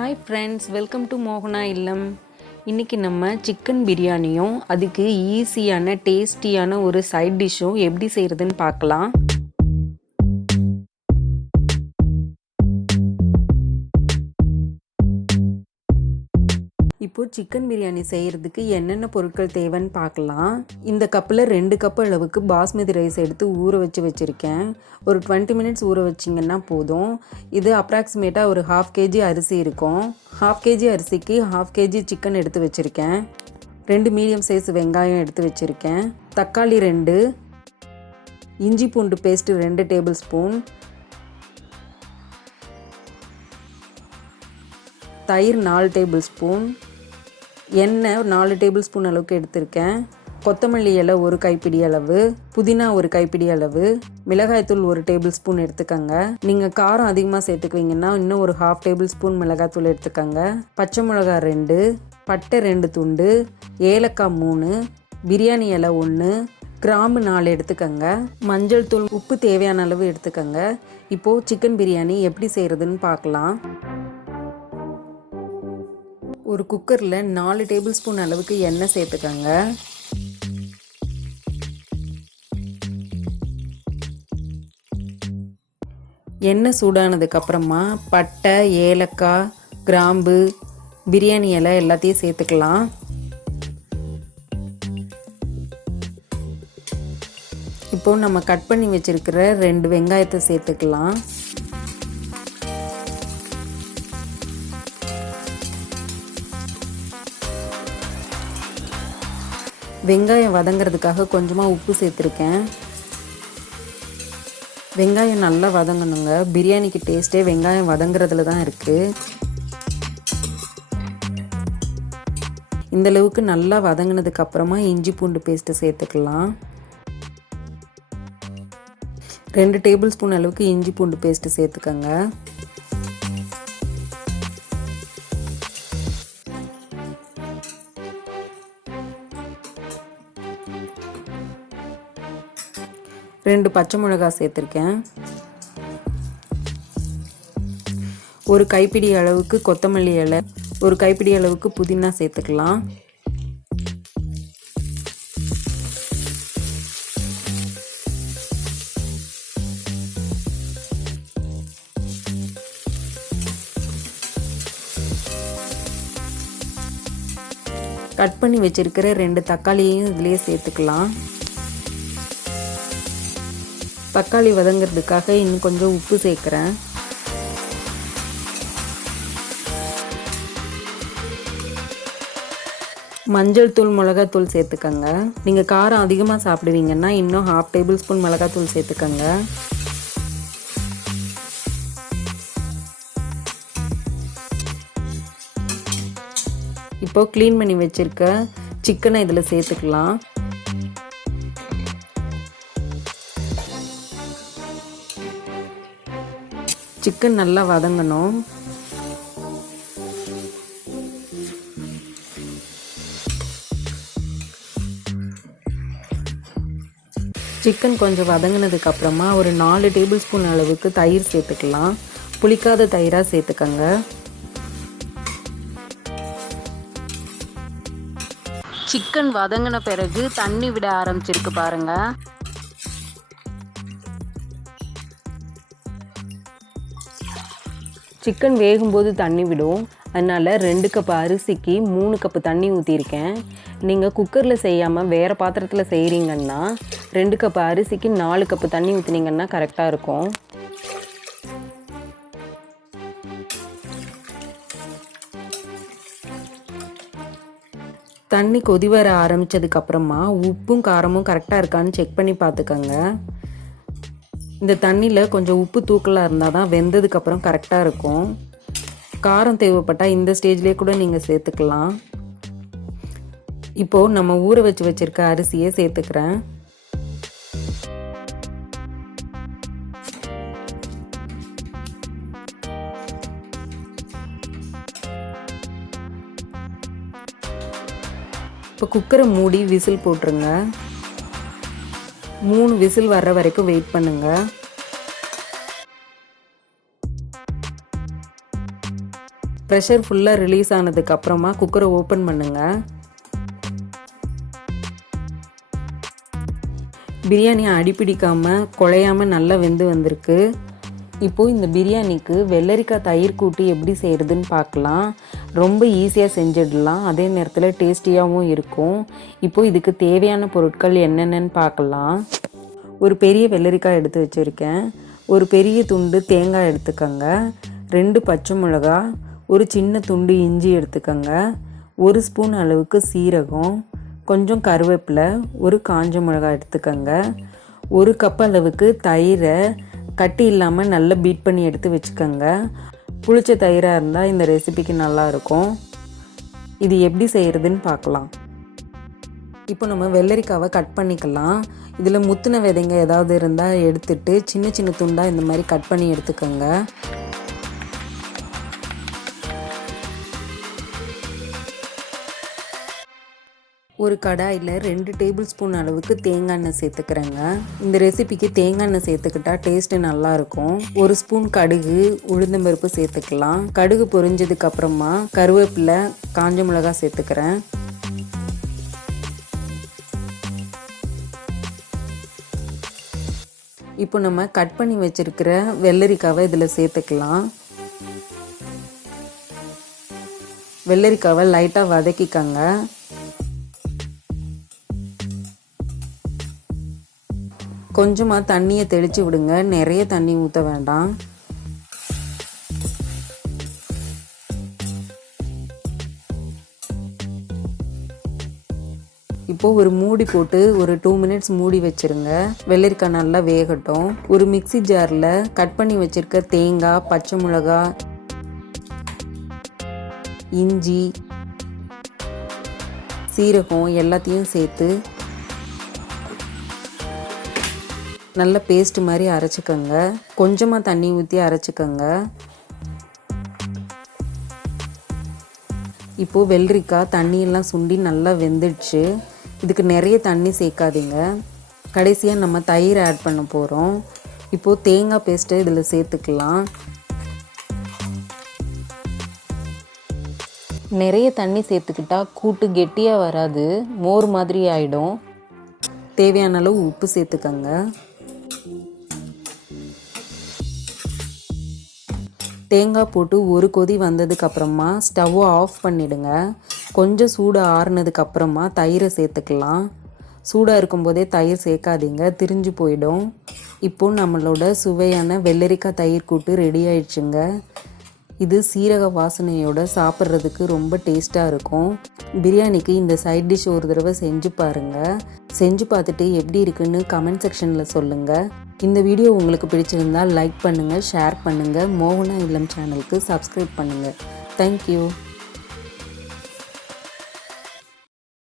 Hi friends, welcome to Mohana illam. இன்னைக்கு நம்ம chicken பிரியாணியும் அதுக்கு ஈஸியான டேஸ்டியான ஒரு சைட் டிஷ்ஷும் எப்படி செய்யறதுன்னு பார்க்கலாம். இப்போ சிக்கன் பிரியாணி செய்கிறதுக்கு என்னென்ன பொருட்கள் தேவைன்னு பார்க்கலாம். இந்த கப்பில் 2 கப் அளவுக்கு பாஸ்மதி ரைஸ் எடுத்து ஊற வச்சுருக்கேன். ஒரு 20 மினிட்ஸ் ஊற வச்சிங்கன்னா போதும். இது அப்ராக்சிமேட்டாக ஒரு 1/2 kg அரிசி இருக்கும். 1/2 kg அரிசிக்கு 1/2 kg சிக்கன் எடுத்து வச்சுருக்கேன். 2 மீடியம் சைஸ் வெங்காயம் எடுத்து வச்சுருக்கேன். தக்காளி 2, இஞ்சி பூண்டு பேஸ்ட்டு 2 டேபிள் ஸ்பூன், தயிர் 4 டேபிள் ஸ்பூன், எண்ணெய் 4 டேபிள் ஸ்பூன் அளவுக்கு எடுத்திருக்கேன். கொத்தமல்லி இலை 1 கைப்பிடி அளவு, புதினா 1 கைப்பிடி அளவு, மிளகாய்த்தூள் 1 டேபிள் ஸ்பூன் எடுத்துக்கோங்க. நீங்கள் காரம் அதிகமாக சேர்த்துக்குவீங்கன்னா இன்னும் ஒரு 1/2 டேபிள் ஸ்பூன் மிளகாய்த்தூள் எடுத்துக்கோங்க. பச்சை மிளகாய் 2, பட்டை 2 துண்டு, ஏலக்காய் 3, பிரியாணி இலை 1, கிராம்பு 4 எடுத்துக்கோங்க. மஞ்சள் தூள், உப்பு தேவையான அளவு எடுத்துக்கோங்க. இப்போது சிக்கன் பிரியாணி எப்படி செய்கிறதுன்னு பார்க்கலாம். ஒரு குக்கரில் 4 டேபிள் ஸ்பூன் அளவுக்கு எண்ணெய் சேர்த்துக்கோங்க. எண்ணெய் சூடானதுக்கப்புறமா பட்டை, ஏலக்காய், கிராம்பு, பிரியாணி இலை எல்லாத்தையும் சேர்த்துக்கலாம். இப்போ நம்ம கட் பண்ணி வச்சிருக்கிற 2 வெங்காயத்தை சேர்த்துக்கலாம். வெங்காயம் வதங்கிறதுக்காக கொஞ்சமாக உப்பு சேர்த்துருக்கேன். வெங்காயம் நல்லா வதங்கணுங்க. பிரியாணிக்கு டேஸ்ட்டே வெங்காயம் வதங்குறதுல தான் இருக்குது. இந்தளவுக்கு நல்லா வதங்கினதுக்கு அப்புறமா இஞ்சி பூண்டு பேஸ்ட்டு சேர்த்துக்கலாம். 2 டேபிள் ஸ்பூன் அளவுக்கு இஞ்சி பூண்டு பேஸ்ட்டு சேர்த்துக்கோங்க. ரெண்டு பச்சை மிளகாய் சேர்த்துருக்கேன். 1 கைப்பிடி அளவுக்கு கொத்தமல்லி இலை, 1 கைப்பிடி அளவுக்கு புதினா சேர்த்துக்கலாம். கட் பண்ணி வச்சிருக்கிற 2 தக்காளியையும் இதுலேயே சேர்த்துக்கலாம். தக்காளி வதங்கிறதுக்காக இன்னும் கொஞ்சம் உப்பு சேர்க்குறேன். மஞ்சள் தூள், மிளகாத்தூள் சேர்த்துக்கங்க. நீங்கள் காரம் அதிகமாக சாப்பிடுவீங்கன்னா இன்னும் 1/2 டேபிள் ஸ்பூன் மிளகாத்தூள் சேர்த்துக்கங்க. இப்போ க்ளீன் பண்ணி வச்சிருக்க சிக்கனை இதில் சேர்த்துக்கலாம். சிக்கன் நல்லா வதங்கணும். சிக்கன் கொஞ்சம் வதங்கினதுக்கு அப்புறமா ஒரு 4 டேபிள் ஸ்பூன் அளவுக்கு தயிர் சேர்த்துக்கலாம். புளிக்காத தயிராக சேர்த்துக்கங்க. சிக்கன் வதங்கின பிறகு தண்ணி விட ஆரம்பிச்சிருக்கு பாருங்க. சிக்கன் வேகும்போது தண்ணி விடும். அதனால் 2 கப் அரிசிக்கு 3 கப்பு தண்ணி ஊற்றிருக்கேன். நீங்கள் குக்கரில் செய்யாமல் வேறு பாத்திரத்தில் செய்கிறீங்கன்னா 2 கப் அரிசிக்கு 4 கப்பு தண்ணி ஊற்றினீங்கன்னா கரெக்டாக இருக்கும். தண்ணி கொதி வர ஆரம்பித்ததுக்கப்புறமா உப்பும் காரமும் கரெக்டாக இருக்கான்னு செக் பண்ணி பார்த்துக்கோங்க. இந்த தண்ணியில் கொஞ்சம் உப்பு தூக்கலாக இருந்தால் தான் வெந்ததுக்கப்புறம் கரெக்டாக இருக்கும். காரம் தேவைப்பட்டால் இந்த ஸ்டேஜ்லேயே கூட நீங்கள் சேர்த்துக்கலாம். இப்போது நம்ம ஊற வச்சுருக்க அரிசியை சேர்த்துக்கிறேன். இப்போ குக்கரை மூடி விசில் போட்டுருங்க. 3 விசில் வர்ற வரைக்கும் வெயிட் பண்ணுங்கள். ப்ரெஷர் ஃபுல்லாக ரிலீஸ் ஆனதுக்கப்புறமா குக்கரை ஓப்பன் பண்ணுங்கள். பிரியாணி அடிப்பிடிக்காமல் குழையாமல் நல்லா வெந்து வந்திருக்கு. இப்போது இந்த பிரியாணிக்கு வெள்ளரிக்காய் தயிர் கூட்டு எப்படி செய்கிறதுன்னு பார்க்கலாம். ரொம்ப ஈஸியாக செஞ்சிடலாம், அதே நேரத்தில் டேஸ்டியாகவும் இருக்கும். இப்போது இதுக்கு தேவையான பொருட்கள் என்னென்னு பார்க்கலாம். ஒரு பெரிய வெள்ளரிக்காய் எடுத்து வச்சுருக்கேன். ஒரு பெரிய துண்டு தேங்காய் எடுத்துக்கோங்க. 2 பச்சை மிளகா, ஒரு சின்ன துண்டு இஞ்சி எடுத்துக்கோங்க. 1 ஸ்பூன் அளவுக்கு சீரகம், கொஞ்சம் கருவேப்பிலை, ஒரு காஞ்ச மிளகாய் எடுத்துக்கோங்க. 1 கப் அளவுக்கு தயிரை கட்டி இல்லாமல் நல்லா பீட் பண்ணி எடுத்து வச்சுக்கோங்க. புளிச்ச தயிராக இருந்தால் இந்த ரெசிபிக்கு நல்லாயிருக்கும். இது எப்படி செய்கிறதுன்னு பார்க்கலாம். இப்போ நம்ம வெள்ளரிக்காவை கட் பண்ணிக்கலாம். இதில் முத்தின விதைங்க ஏதாவது இருந்தால் எடுத்துட்டு சின்ன சின்ன துண்டாக இந்த மாதிரி கட் பண்ணி எடுத்துக்கோங்க. ஒரு கடாயில் 2 டேபிள் ஸ்பூன் அளவுக்கு தேங்காய் எண்ணெய் சேர்த்துக்கிறேங்க. இந்த ரெசிபிக்கு தேங்காய் எண்ணெய் சேர்த்துக்கிட்டா டேஸ்ட்டு நல்லாயிருக்கும். 1 ஸ்பூன் கடுகு, உளுந்தம்பருப்பு சேர்த்துக்கலாம். கடுகு பொரிஞ்சதுக்கு அப்புறமா கருவேப்பிலை, காஞ்ச மிளகாய் சேர்த்துக்கிறேன். இப்போ நம்ம கட் பண்ணி வச்சிருக்கிற வெள்ளரிக்காவை இதில் சேர்த்துக்கலாம். வெள்ளரிக்காவை லைட்டாக வதக்கிக்கங்க. கொஞ்சமாக தண்ணியை தெளித்து விடுங்க, நிறைய தண்ணி ஊற்ற வேண்டாம். இப்போது ஒரு மூடி போட்டு ஒரு 2 மினிட்ஸ் மூடி வச்சுருங்க. வெள்ளரிக்காய் நல்லா வேகட்டும். ஒரு மிக்ஸி ஜாரில் கட் பண்ணி வச்சுருக்க தேங்காய், பச்சை மிளகாய், இஞ்சி, சீரகம் எல்லாத்தையும் சேர்த்து நல்ல பேஸ்ட் மாதிரி அரைச்சிக்கோங்க. கொஞ்சமாக தண்ணி ஊற்றி அரைச்சிக்கோங்க. இப்போது வெள்ளரிக்காய் தண்ணியெல்லாம் சுண்டி நல்லா வெந்துடுச்சு. இதுக்கு நிறைய தண்ணி சேர்க்காதீங்க. கடைசியாக நம்ம தயிர் ஆட் பண்ண போகிறோம். இப்போது தேங்காய் பேஸ்ட்டை இதில் சேர்த்துக்கலாம். நிறைய தண்ணி சேர்த்துக்கிட்டா கூட்டு கெட்டியாக வராது, மோர் மாதிரி ஆகிடும். தேவையான அளவு உப்பு சேர்த்துக்கோங்க. தேங்காய் போட்டு ஒரு கொதி வந்ததுக்கப்புறமா ஸ்டவ்வை ஆஃப் பண்ணிவிடுங்க. கொஞ்சம் சூடு ஆறுனதுக்கப்புறமா தயிரை சேர்த்துக்கலாம். சூடாக இருக்கும்போதே தயிர் சேர்க்காதீங்க, திரிஞ்சு போயிடும். இப்போது நம்மளோட சுவையான வெள்ளரிக்காய் தயிர் கூட்டு ரெடி ஆயிடுச்சுங்க. இது சீரக வாசனையோட சாப்பிட்றதுக்கு ரொம்ப டேஸ்ட்டாக இருக்கும். பிரியாணிக்கு இந்த சைட் டிஷ் ஒரு தடவை செஞ்சு பாருங்கள். செஞ்சு பார்த்துட்டு எப்படி இருக்குன்னு கமெண்ட் செக்ஷனில் சொல்லுங்கள். இந்த வீடியோ உங்களுக்கு பிடிச்சிருந்தால் லைக் பண்ணுங்கள், ஷேர் பண்ணுங்கள். மோகனா இல்லம் சேனலுக்கு சப்ஸ்கிரைப் பண்ணுங்கள். தேங்க்யூ.